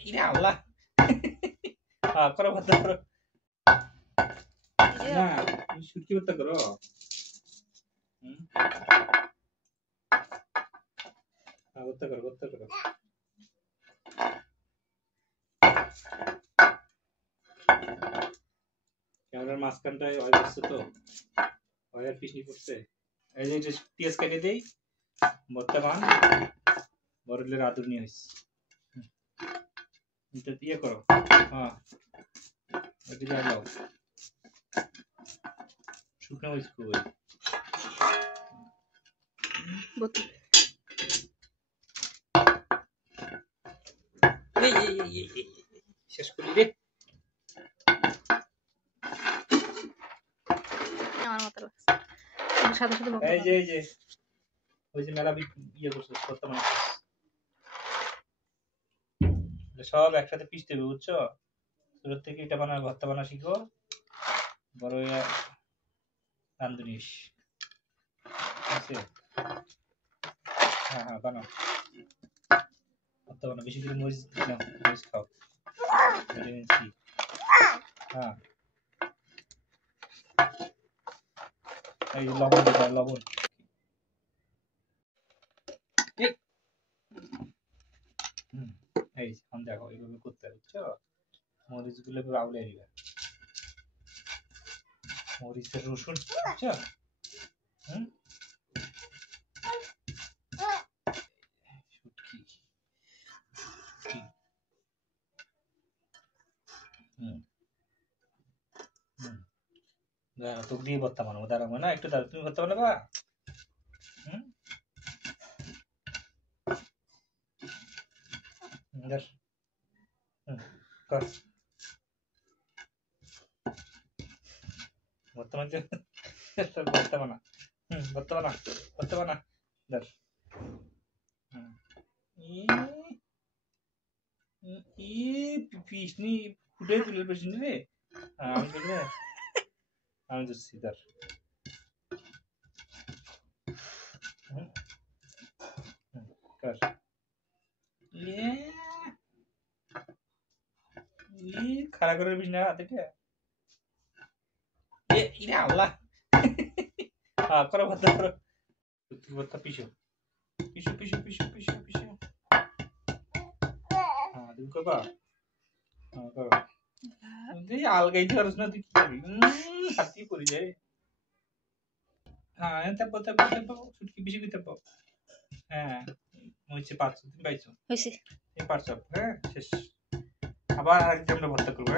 ইরে আল্লাহ করো ভর্তা করো না শুটকি ভর্তা করো ভর্তা করো ভর্তা করো ক্যামেরার মাঝখানটায় অয়েল করছে তো অয়েল পিছনি করছে এই যে এটা পেঁয়াজ কেটে দেই বর্তমান বড়লের আদর নিয়ে আসছে এটা দিয়ে করো হ্যাঁ এটা দিয়ে দাও শুকনো মরিচ করবো শেষ করি রে আমার মতো লাগছে সাথে সাথে এই যে ওই যে মেলা ইয়ে করছে বর্তমানে সব একসাথে পিষতে হবে বুঝছো শুরু থেকে এটা বানা ভর্তা বানা শিখো বড় রান্ধুনিস আছে হ্যাঁ বানাও ভর্তা বানাও বেশি করে মরিচ নাও মরিচ খাও ভিটামিন সি হ্যাঁ এই লবণ দিতে লবণ এই এখন দেখো এইভাবে করতে হবে বুঝছো মরিচ গুলো আউলে দিবে মরিচের রসুন বুঝছো তোকে দিয়ে ভর্তা বানাবো দাঁড়াবো না একটু দাঁড়া তুমি ভর্তা বানাবা বর্তমান ভর্তা বানা ভর্তা বানা ভর্তা বানা ধর পিসনি ফুটে তুলে পেছনি রে আমি বলবো আমি ধরছি ধর কর খাড়া করে বিছ না হাতে ইরে আল্লাহ করো ভর্তা করো ভর্তা পিসো পিসো পিসো পিসো পিসো পিসো তুমি করবা করো আলগাই ধরস না তুই কি করবি হাতি পড়ে যায় তারপর ছুটকি বেশি করে তারপর হয়েছে পারছো তুমি পাইছো এই পারছো শেষ আবার আরেকটা আমরা ভর্তা করবো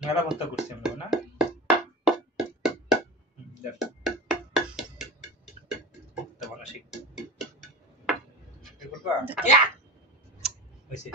মেলা ভর্তা করছি আমরা না ভর্তা বানা শিখবো হয়েছে